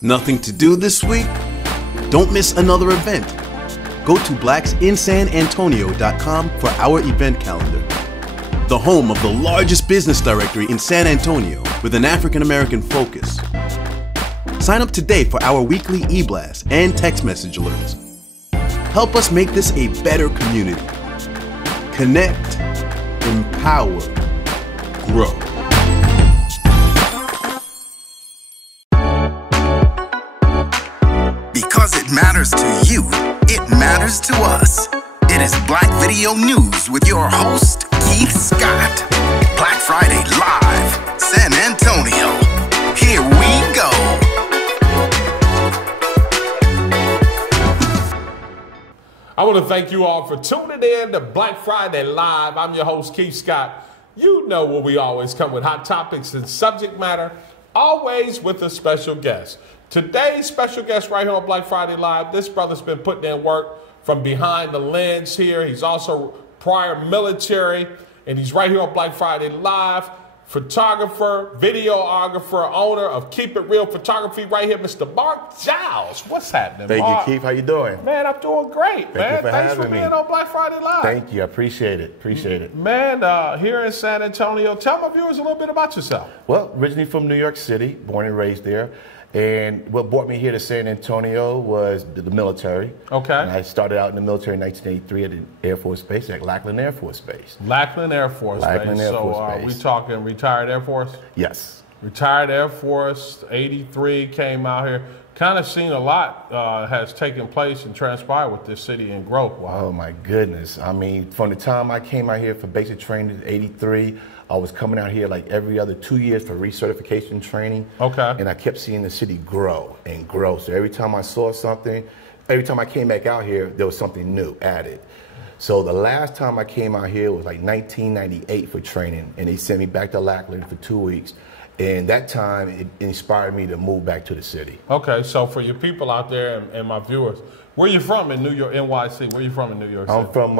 Nothing to do this week? Don't miss another event. Go to blacksinsanantonio.com for our event calendar. The home of the largest business directory in San Antonio with an African American focus. Sign up today for our weekly e-blast and text message alerts. Help us make this a better community. Connect, empower, grow. Because it matters to you, it matters to us. It is Black Video News with your host, Keith Scott. Black Friday Live, San Antonio. Here we go. I want to thank you all for tuning in to Black Friday Live. I'm your host, Keith Scott. You know where we always come with hot topics and subject matter, always with a special guest. Today's special guest right here on Black Friday Live, this brother's been putting in work from behind the lens here. He's also prior military, and he's right here on Black Friday Live. Photographer, videographer, owner of Keep It Real Photography right here, Mr. Marc Jiles. What's happening, Thank Marc? you, Keith. How you doing? Man, I'm doing great, man. Thanks for being on Black Friday Live. Thank you. I appreciate it. Appreciate it. Man, here in San Antonio, tell my viewers a little bit about yourself. Well, originally from New York City, born and raised there. And what brought me here to San Antonio was the military. Okay. And I started out in the military in 1983 at the Air Force Base, at Lackland Air Force Base. Lackland Air Force Base. So we talking retired Air Force? Yes. Retired Air Force, 83, came out here. Kind of seen a lot has taken place and transpired with this city in growth. Wow. Oh, my goodness. I mean, from the time I came out here for basic training in 83, I was coming out here like every other 2 years for recertification training. Okay. And I kept seeing the city grow and grow. So every time I saw something, every time I came back out here, there was something new added. So the last time I came out here was like 1998 for training, and they sent me back to Lackland for 2 weeks. And that time, it inspired me to move back to the city. Okay, so for your people out there and my viewers, where you from in New York, NYC? Where you from in New York City? I'm from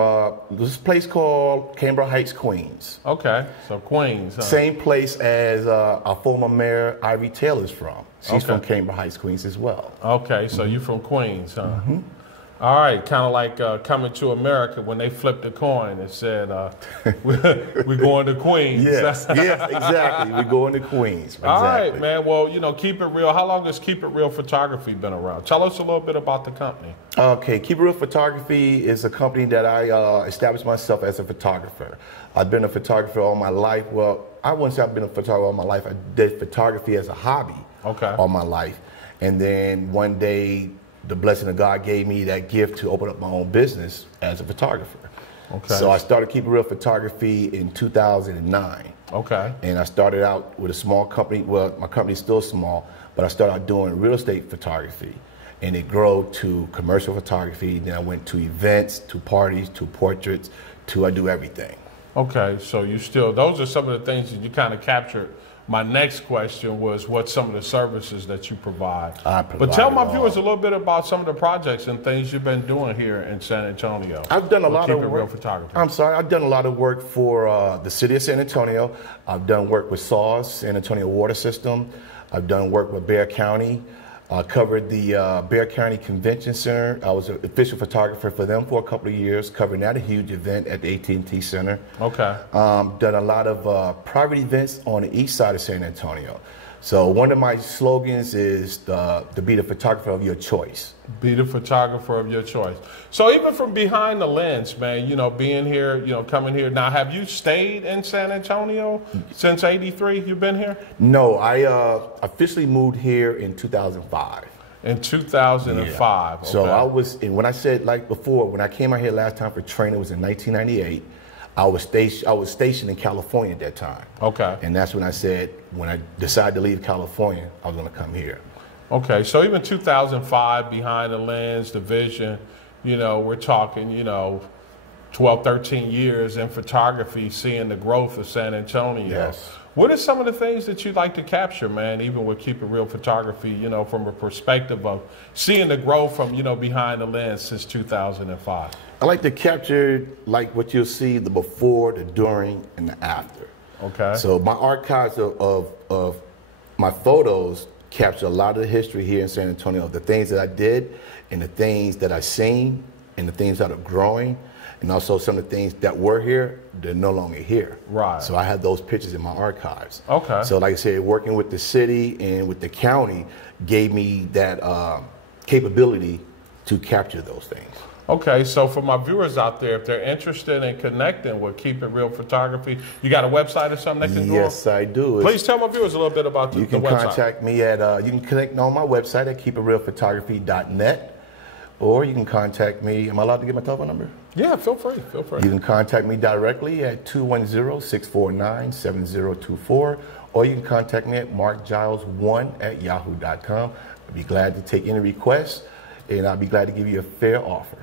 this place called Cambridge Heights, Queens. Okay, so Queens. Huh? Same place as our former mayor, Ivy Taylor's from. She's from Cambridge Heights, Queens as well. Okay, so you from Queens, huh? All right, kind of like Coming to America when they flipped the coin and said, we're going to Queens. Yes, yes, exactly. We're going to Queens. Exactly. All right, man. Well, you know, Keep It Real. How long has Keep It Real Photography been around? Tell us a little bit about the company. Okay, Keep It Real Photography is a company that I established myself as a photographer. I've been a photographer all my life. Well, I wouldn't say I've been a photographer all my life. I did photography as a hobby all my life. And then one day, the blessing of God gave me that gift to open up my own business as a photographer. Okay. So I started Keep It Real Photography in 2009. Okay. And I started out with a small company. Well, my company's still small, but I started out doing real estate photography. And it grew to commercial photography. Then I went to events, to parties, to portraits, to I do everything. Okay, so you still, those are some of the things that you kind of captured. My next question was what some of the services that you provide. But tell my viewers a little bit about some of the projects and things you've been doing here in San Antonio. I've done a lot of work. Real photography. I'm sorry, I've done a lot of work for the city of San Antonio. I've done work with SAWS, San Antonio Water System. I've done work with Bexar County. I covered the Bexar County Convention Center. I was an official photographer for them for a couple of years, covering that a huge event at the AT&T Center. Okay. Done a lot of private events on the east side of San Antonio. So one of my slogans is to be the photographer of your choice. Be the photographer of your choice. So even from behind the lens, man, you know, being here, you know, coming here. Now, have you stayed in San Antonio since '83? You've been here? No, I officially moved here in 2005. In 2005. Yeah. Okay. So I was, and when I said, like before, when I came out here last time for training, it was in 1998. I was stationed in California at that time. Okay. And that's when I said, when I decided to leave California, I was going to come here. Okay, so even 2005, behind the lens, the vision, you know, we're talking, you know, 12, 13 years in photography, seeing the growth of San Antonio. Yes. What are some of the things that you'd like to capture, man, even with Keep It Real Photography, you know, from a perspective of seeing the growth from, you know, behind the lens since 2005? I like to capture, like, what you'll see, the before, the during, and the after. Okay. So my archives of my photos capture a lot of the history here in San Antonio of the things that I did and the things that I've seen and the things that are growing, and also some of the things that were here, they're no longer here. Right. So I have those pictures in my archives. Okay. So like I said, working with the city and with the county gave me that capability to capture those things. Okay, so for my viewers out there, if they're interested in connecting with Keep It Real Photography, you got a website or something they can go on? Yes, I do. Please tell my viewers a little bit about the website. You can contact me at, you can connect on my website at keepitrealphotography.net, or you can contact me, am I allowed to get my telephone number? Yeah, feel free, feel free. You can contact me directly at 210-649-7024, or you can contact me at markjiles1@yahoo.com. I'd be glad to take any requests, and I'd be glad to give you a fair offer.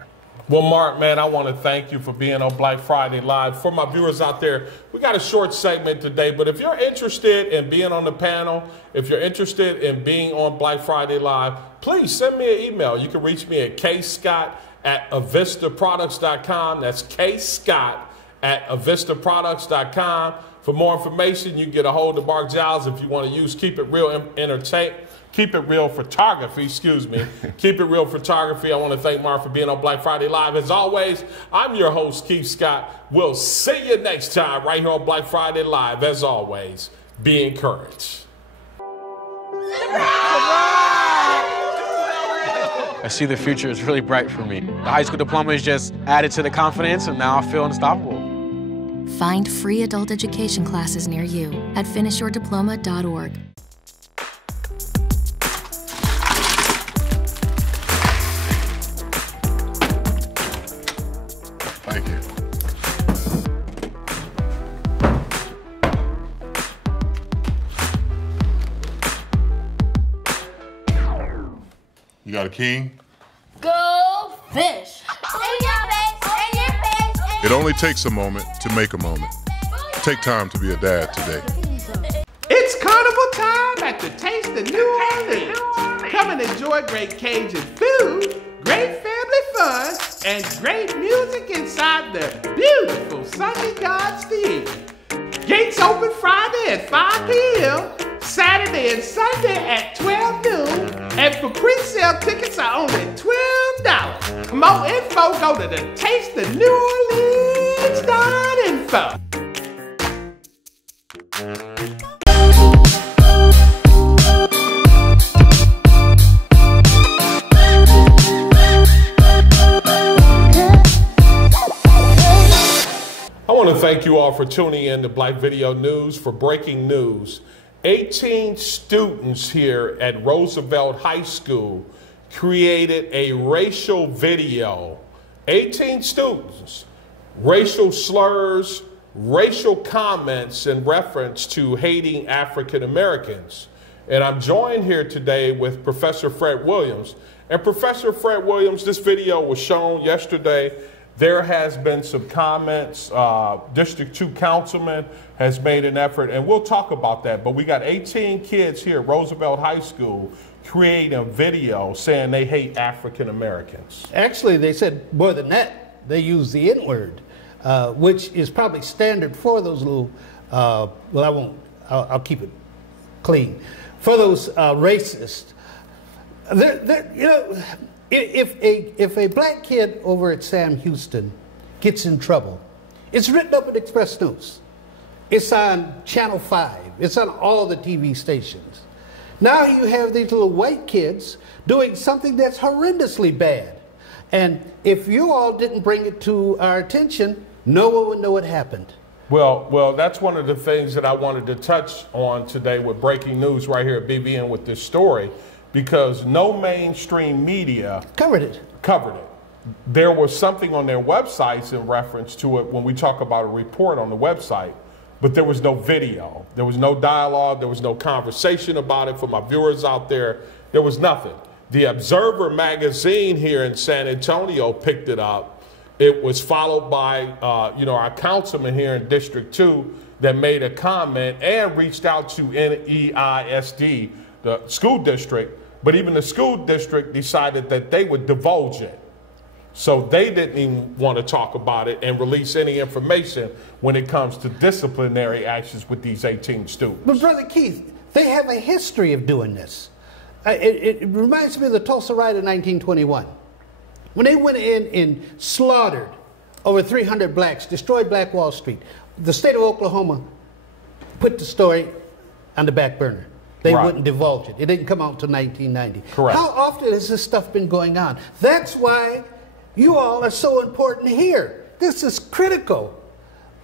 Well, Mark, man, I want to thank you for being on Black Friday Live. For my viewers out there, we got a short segment today, but if you're interested in being on the panel, if you're interested in being on Black Friday Live, please send me an email. You can reach me at kscott@avistaproducts.com. That's kscott@avistaproducts.com. For more information, you can get a hold of Marc Jiles if you want to use Keep It Real Keep It Real Photography, excuse me. Keep It Real Photography. I want to thank Mark for being on Black Friday Live. As always, I'm your host, Keith Scott. We'll see you next time right here on Black Friday Live. As always, be encouraged. I see the future is really bright for me. The high school diploma is just added to the confidence, and now I feel unstoppable. Find free adult education classes near you at finishyourdiploma.org. Thank you. You got a king? Go fish! It only takes a moment to make a moment. Take time to be a dad today. It's carnival time at the Taste of New Orleans. Come and enjoy great Cajun food, great family fun, and great music inside the beautiful Sunday God's Theater. Gates open Friday at 5 p.m., Saturday and Sunday at 12 noon, and for pre-sale tickets are only $12. For more info, go to the tasteofneworleans.info. I want to thank you all for tuning in to Black Video News. For breaking news, 18 students here at Roosevelt High School created a racial video. 18 students, racial slurs, racial comments in reference to hating African Americans. And I'm joined here today with Professor Fred Williams. And Professor Fred Williams, this video was shown yesterday. There has been some comments. District 2 councilman has made an effort, and we'll talk about that. But we got 18 kids here at Roosevelt High School creating a video saying they hate African Americans. Actually, they said more than that. They used the N-word, which is probably standard for those little, well, I'll keep it clean. For those racists, you know, if a black kid over at Sam Houston gets in trouble, it's written up in Express News. It's on Channel 5. It's on all the TV stations. Now you have these little white kids doing something that's horrendously bad. And if you all didn't bring it to our attention, no one would know what happened. Well, that's one of the things that I wanted to touch on today with breaking news right here at BBN with this story, because no mainstream media covered it. There was something on their websites in reference to it when we talk about a report on the website, but there was no video. There was no dialogue. There was no conversation about it. For my viewers out there, there was nothing. The Observer magazine here in San Antonio picked it up. It was followed by, our councilman here in District 2 that made a comment and reached out to NEISD, the school district, but even the school district decided that they would divulge it. So they didn't even want to talk about it and release any information when it comes to disciplinary actions with these 18 students. But Brother Keith, they have a history of doing this. It reminds me of the Tulsa riot in 1921. When they went in and slaughtered over 300 blacks, destroyed Black Wall Street, the state of Oklahoma put the story on the back burner. They wouldn't divulge it. It didn't come out until 1990. Correct. How often has this stuff been going on? That's why you all are so important here. This is critical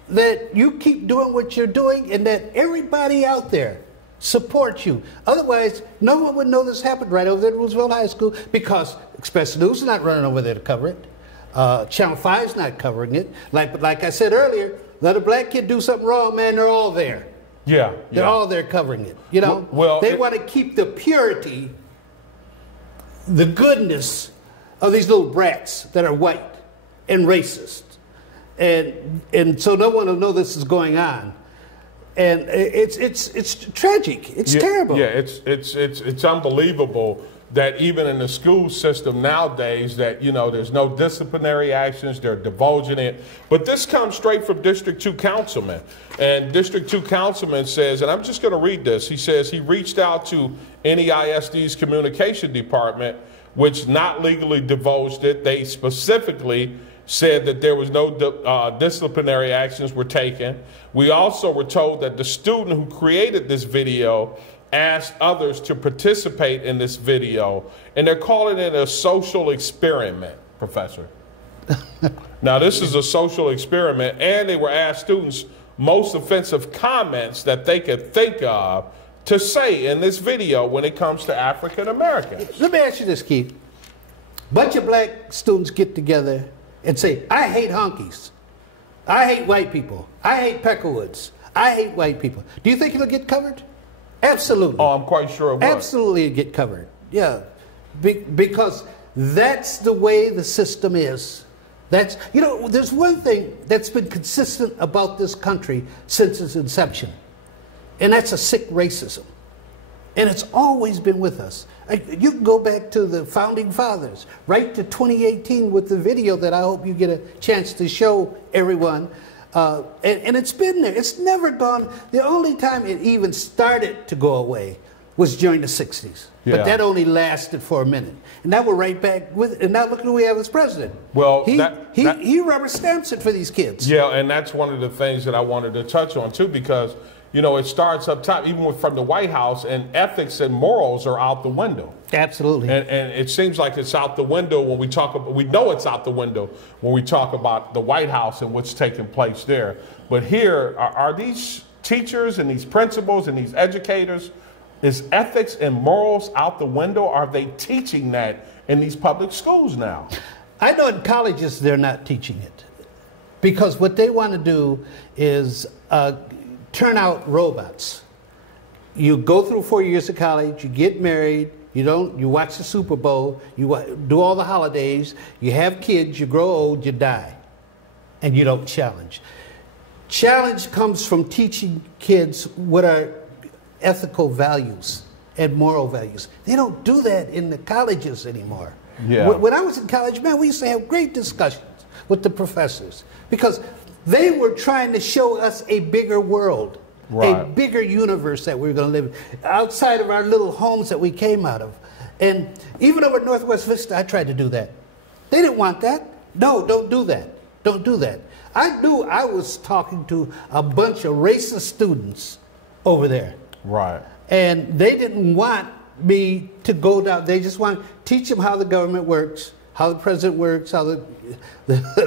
that you keep doing what you're doing and that everybody out there supports you. Otherwise, no one would know this happened right over there at Roosevelt High School because Express News is not running over there to cover it. Channel 5 is not covering it. Like I said earlier, let a black kid do something wrong, man, they're all there. Yeah. They're all there covering it. You know, they want to keep the purity, the goodness of these little brats that are white and racist. And so no one will know this is going on. And it's tragic. It's terrible. Yeah, it's unbelievable that even in the school system nowadays that, you know, there's no disciplinary actions, they're divulging it. But this comes straight from District 2 Councilman. And District 2 Councilman says, and I'm just going to read this, he says he reached out to NEISD's communication department, which not legally divulged it. They specifically said that there was no disciplinary actions were taken. We also were told that the student who created this video asked others to participate in this video, and they're calling it a social experiment, Professor. Now, this is a social experiment, and they were asked students most offensive comments that they could think of to say in this video when it comes to African Americans. Let me ask you this, Keith. Bunch of black students get together and say, I hate honkies. I hate white people. I hate Peckerwoods. I hate white people. Do you think it'll get covered? Absolutely. Oh, I'm quite sure it will. Absolutely it'll get covered. Yeah. Because that's the way the system is. That's, you know, there's one thing that's been consistent about this country since its inception, and that's a sick racism. And it's always been with us. You can go back to the Founding Fathers, right to 2018 with the video that I hope you get a chance to show everyone. And it's been there. It's never gone. The only time it even started to go away was during the 60s. Yeah. But that only lasted for a minute. And now we're right back with it. And now look at who we have as president. Well, he rubber stamps it for these kids. Yeah, and that's one of the things that I wanted to touch on, too, because, you know, it starts up top, even from the White House, and ethics and morals are out the window. Absolutely. And it seems like it's out the window when we talk about, we know it's out the window when we talk about the White House and what's taking place there. But here, are these teachers and these principals and these educators, is ethics and morals out the window? Are they teaching that in these public schools now? I know in colleges they're not teaching it. Because what they want to do is turn out robots. You go through 4 years of college, you get married, you watch the Super Bowl, you do all the holidays, you have kids, you grow old, you die, and you don't challenge. Challenge comes from teaching kids what are ethical values and moral values. They don't do that in the colleges anymore. Yeah. When I was in college, man, we used to have great discussions with the professors because they were trying to show us a bigger world, a bigger universe that we were going to live in, outside of our little homes that we came out of. And even over at Northwest Vista, I tried to do that. They didn't want that. No, don't do that. Don't do that. I knew I was talking to a bunch of racist students over there. Right. And they didn't want me to go down. They just want to teach them how the government works, how the president works, how the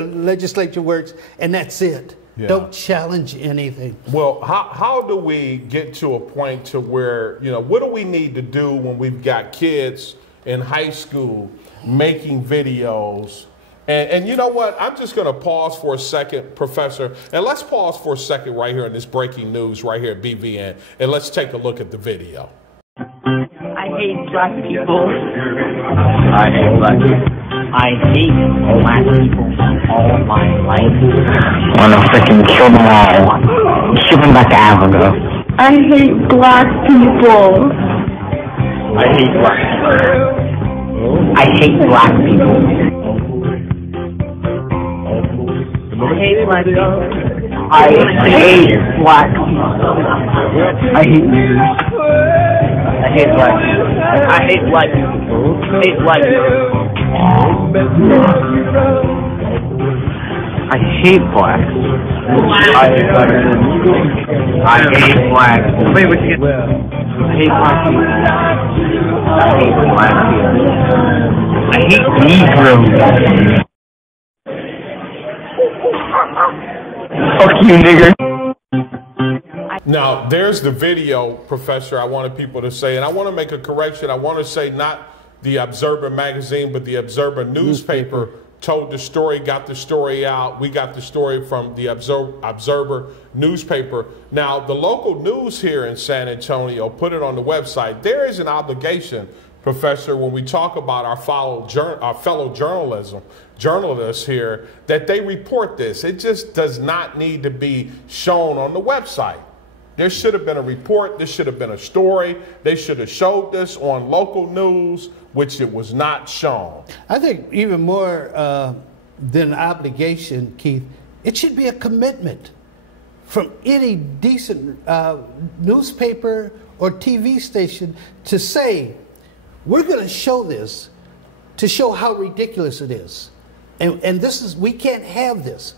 legislature works, and that's it. Yeah. Don't challenge anything. Well, how do we get to a point to where, you know, what do we need to do when we've got kids in high school making videos? And you know what? I'm just going to pause for a second, Professor, and let's pause for a second right here in this breaking news right here at BVN, and let's take a look at the video. I hate black people. I hate black people. I hate black people all my life. I want to freaking kill them all. Ship them back to Africa. I hate black people. I hate black people. I hate black people. I hate black people. I hate black people. I hate black people. I hate black people. I hate black people. I hate black people. I hate blacks. I hate blacks. Wait, what you get? I hate black people. I hate black people. I hate Negroes. Fuck you, nigger. Now, there's the video, Professor, I wanted people to say, and I want to make a correction. I want to say not the Observer magazine, but the Observer newspaper told the story, got the story out. We got the story from the Observer newspaper. Now, the local news here in San Antonio put it on the website. There is an obligation, Professor, when we talk about our fellow journalists here, that they report this. It just does not need to be shown on the website. There should have been a report. This should have been a story. They should have showed this on local news, which it was not shown. I think even more than an obligation, Keith, it should be a commitment from any decent newspaper or TV station to say, we're going to show this to show how ridiculous it is. And this is, we can't have this.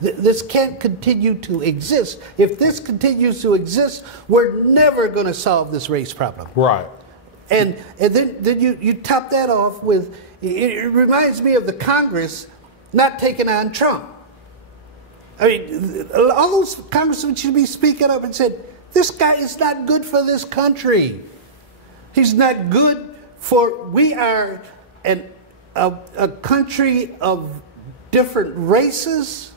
This can't continue to exist. If this continues to exist, we're never going to solve this race problem. Right. And then you top that off with, it reminds me of the Congress not taking on Trump. I mean, all those congressmen should be speaking up and said, this guy is not good for this country. He's not good for, we are a country of different races,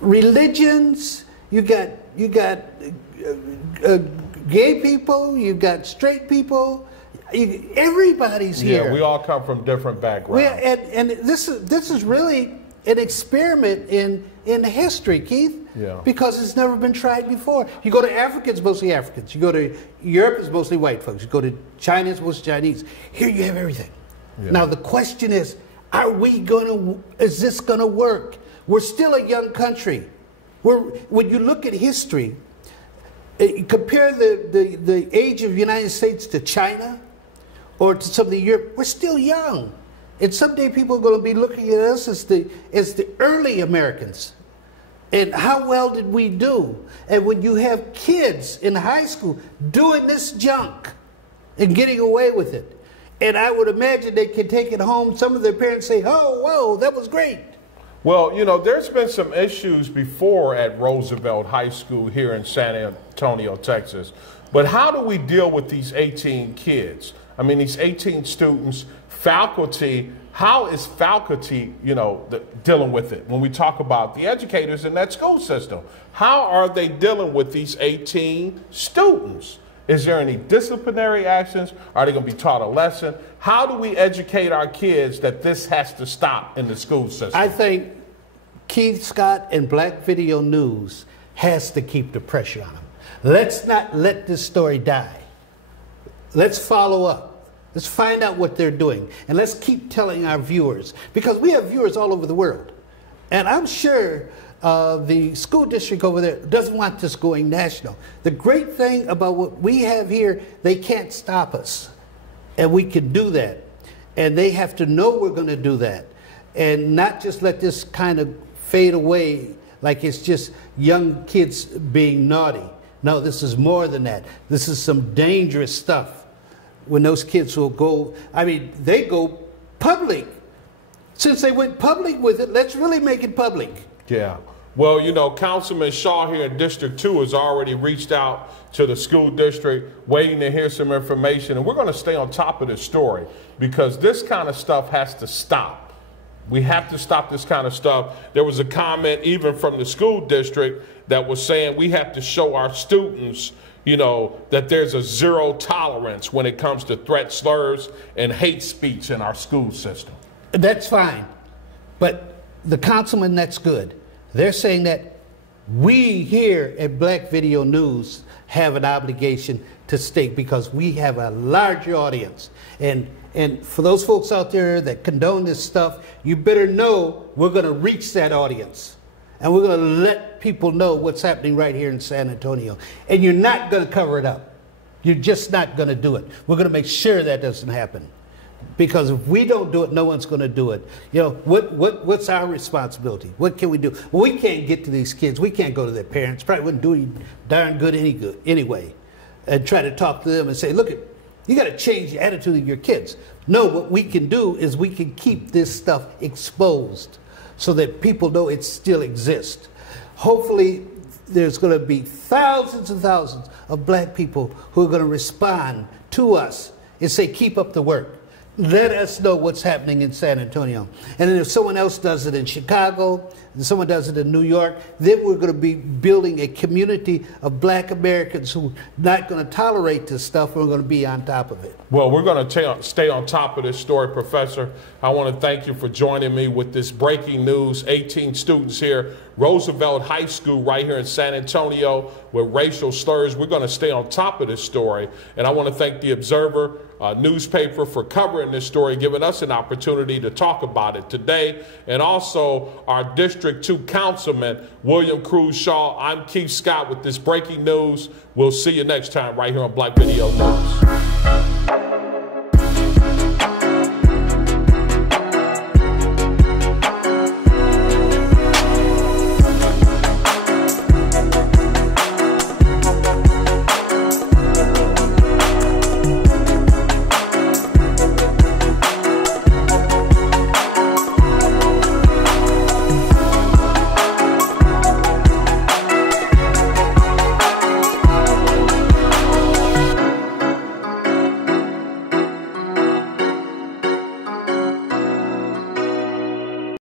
religions. You got gay people, you got straight people. Everybody's here. Yeah, we all come from different backgrounds. And this is really an experiment in history, Keith. Yeah. Because it's never been tried before. You go to Africa, it's mostly Africans. You go to Europe, it's mostly white folks. You go to China, it's mostly Chinese. Here you have everything. Yeah. Now the question is, is this gonna work? We're still a young country. When you look at history, compare the age of the United States to China or to some of the Europe, we're still young. And someday people are going to be looking at us as the early Americans. And how well did we do? And when you have kids in high school doing this junk and getting away with it, and I would imagine they can take it home, some of their parents say, oh, whoa, that was great. Well, you know, there's been some issues before at Roosevelt High School here in San Antonio, Texas. But how do we deal with these 18 kids? I mean, these 18 students, faculty, how is faculty, you know, dealing with it? When we talk about the educators in that school system, how are they dealing with these 18 students? Is there any disciplinary actions? Are they going to be taught a lesson? How do we educate our kids that this has to stop in the school system? I think Keith Scott and Black Video News has to keep the pressure on them. Let's not let this story die. Let's follow up. Let's find out what they're doing. And let's keep telling our viewers, because we have viewers all over the world. And I'm sure the school district over there doesn't want this going national. The great thing about what we have here, they can't stop us. And we can do that. And they have to know we're going to do that. And not just let this kind of fade away like it's just young kids being naughty. No, this is more than that. This is some dangerous stuff. When those kids will go, I mean, they go public. Since they went public with it, let's really make it public. Yeah. Well, you know, Councilman Shaw here in District 2 has already reached out to the school district, waiting to hear some information. And we're going to stay on top of this story because this kind of stuff has to stop. We have to stop this kind of stuff. There was a comment even from the school district that was saying we have to show our students, you know, that there's a zero tolerance when it comes to threat, slurs, and hate speech in our school system. That's fine. But the councilman, that's good. They're saying that we here at Black Video News have an obligation to state because we have a larger audience. And for those folks out there that condone this stuff, you better know we're going to reach that audience. And we're going to let people know what's happening right here in San Antonio. And you're not going to cover it up. You're just not going to do it. We're going to make sure that doesn't happen. Because if we don't do it, no one's going to do it. You know, what's our responsibility? What can we do? Well, we can't get to these kids. We can't go to their parents. Probably wouldn't do any darn good anyway. And try to talk to them and say, look, you got to change the attitude of your kids. No, what we can do is we can keep this stuff exposed so that people know it still exists. Hopefully, there's going to be thousands and thousands of black people who are going to respond to us and say, keep up the work. Let us know what's happening in San Antonio. And then if someone else does it in Chicago, and someone does it in New York, then we're going to be building a community of black Americans who are not going to tolerate this stuff. We're going to be on top of it. Well, we're going to stay on top of this story, Professor. I want to thank you for joining me with this breaking news. 18 students here, Roosevelt High School right here in San Antonio with racial slurs. We're going to stay on top of this story. And I want to thank the Observer newspaper for covering this story, giving us an opportunity to talk about it today. And also our District 2 Councilman, William Cruz Shaw. I'm Keith Scott with this breaking news. We'll see you next time right here on Black Video News.